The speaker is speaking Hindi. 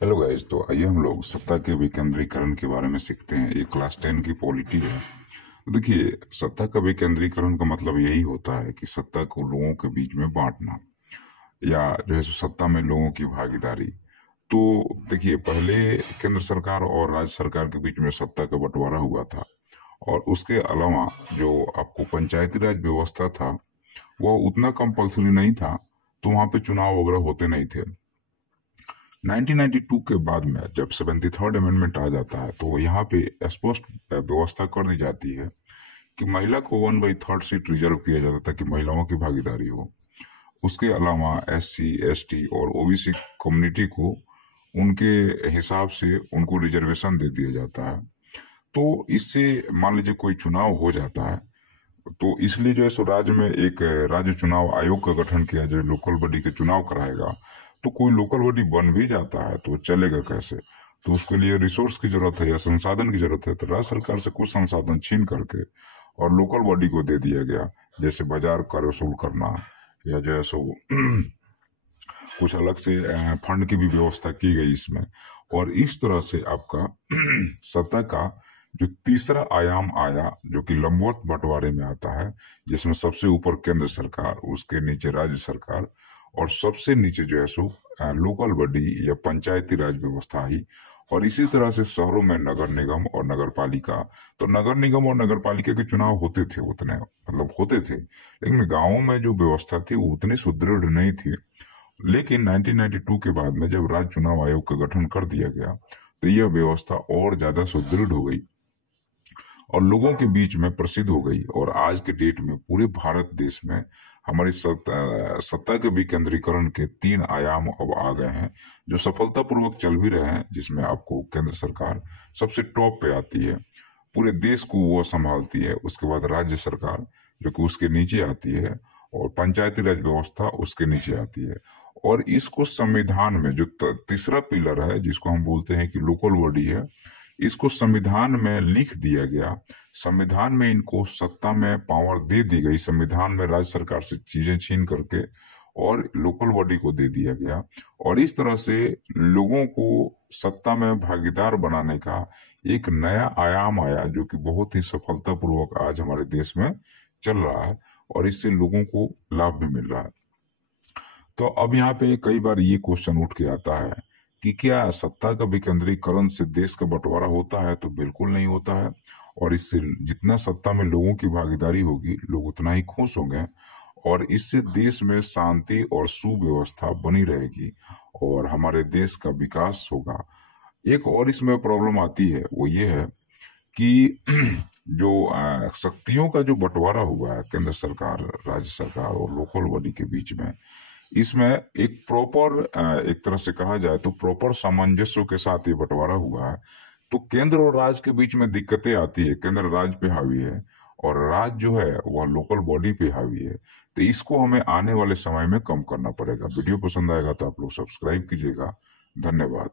Hello guys. तो आइए हम लोग सत्ता के विकेंद्रीकरण के बारे में सीखते हैं। ये क्लास 10 की पॉलिटी है। तो देखिए, सत्ता का विकेंद्रीकरण का मतलब यही होता है कि सत्ता को लोगों के बीच में बांटना, या जो है सो सत्ता में लोगों की भागीदारी। तो देखिए, पहले केंद्र सरकार और राज्य सरकार के बीच में सत्ता का बंटवारा हुआ था, और उसके अलावा जो आपको पंचायती राज व्यवस्था था वह उतना कंपल्सरी नहीं था, तो वहां पे चुनाव वगैरह होते नहीं थे। 1992 के बाद में जब 73rd अमेंडमेंट आ जाता है, तो यहाँ पे स्पष्ट व्यवस्था कर दी जाती है कि महिला को 1/3 सीट रिजर्व किया जाता है ताकि महिलाओं की भागीदारी हो। उसके अलावा SC ST और OBC कम्युनिटी को उनके हिसाब से उनको रिजर्वेशन दे दिया जाता है। तो इससे मान लीजिए कोई चुनाव हो जाता है, तो इसलिए जो है सो राज्य में एक राज्य चुनाव आयोग का गठन किया जाए, लोकल बॉडी के चुनाव कराएगा। तो कोई लोकल बॉडी बन भी जाता है तो चलेगा कैसे? तो उसके लिए रिसोर्स की जरूरत है या संसाधन की जरूरत है। तो राज्य सरकार से कुछ संसाधन छीन करके और लोकल बॉडी को दे दिया गया, जैसे बाजार कर वसूल करना, या जो है सो कुछ अलग से फंड की भी व्यवस्था की गई इसमें। और इस तरह से आपका सत्ता का जो तीसरा आयाम आया, जो कि लंबवत बंटवारे में आता है, जिसमें सबसे ऊपर केंद्र सरकार, उसके नीचे राज्य सरकार, और सबसे नीचे जो है सो लोकल बॉडी या पंचायती राज व्यवस्था ही। और इसी तरह से शहरों में नगर निगम और नगर पालिका। तो नगर निगम और नगर पालिका के चुनाव होते थे, उतने मतलब होते थे, लेकिन गांवों में जो व्यवस्था थी वो उतनी सुदृढ़ नहीं थी। लेकिन 1992 के बाद में जब राज्य चुनाव आयोग का गठन कर दिया गया, तो यह व्यवस्था और ज्यादा सुदृढ़ हो गई और लोगों के बीच में प्रसिद्ध हो गई। और आज के डेट में पूरे भारत देश में हमारी सत्ता के विकेंद्रीकरण के 3 आयाम अब आ गए हैं, जो सफलतापूर्वक चल भी रहे हैं, जिसमें आपको केंद्र सरकार सबसे टॉप पे आती है, पूरे देश को वो संभालती है। उसके बाद राज्य सरकार जो कि उसके नीचे आती है, और पंचायती राज व्यवस्था उसके नीचे आती है। और इसको संविधान में जो तीसरा पिलर है, जिसको हम बोलते हैं कि लोकल बॉडी है, इसको संविधान में लिख दिया गया। संविधान में इनको सत्ता में पावर दे दी गई, संविधान में राज्य सरकार से चीजें छीन करके और लोकल बॉडी को दे दिया गया। और इस तरह से लोगों को सत्ता में भागीदार बनाने का एक नया आयाम आया, जो कि बहुत ही सफलतापूर्वक आज हमारे देश में चल रहा है, और इससे लोगों को लाभ भी मिल रहा है। तो अब यहाँ पे कई बार ये क्वेश्चन उठ के आता है कि क्या सत्ता का विकेंद्रीकरण से देश का बंटवारा होता है? तो बिल्कुल नहीं होता है। और इससे जितना सत्ता में लोगों की भागीदारी होगी, लोग उतना ही खुश होंगे, और इससे देश में शांति और सुव्यवस्था बनी रहेगी और हमारे देश का विकास होगा। एक और इसमें प्रॉब्लम आती है, वो ये है कि जो शक्तियों का जो बंटवारा हुआ है केंद्र सरकार, राज्य सरकार और लोकल बॉडी के बीच में, इसमें एक प्रॉपर, एक तरह से कहा जाए तो प्रॉपर सामंजस्य के साथ ये बंटवारा हुआ है। तो केंद्र और राज्य के बीच में दिक्कतें आती है। केंद्र राज्य पे हावी है और राज्य जो है वह लोकल बॉडी पे हावी है। तो इसको हमें आने वाले समय में कम करना पड़ेगा। वीडियो पसंद आएगा तो आप लोग सब्सक्राइब कीजिएगा। धन्यवाद।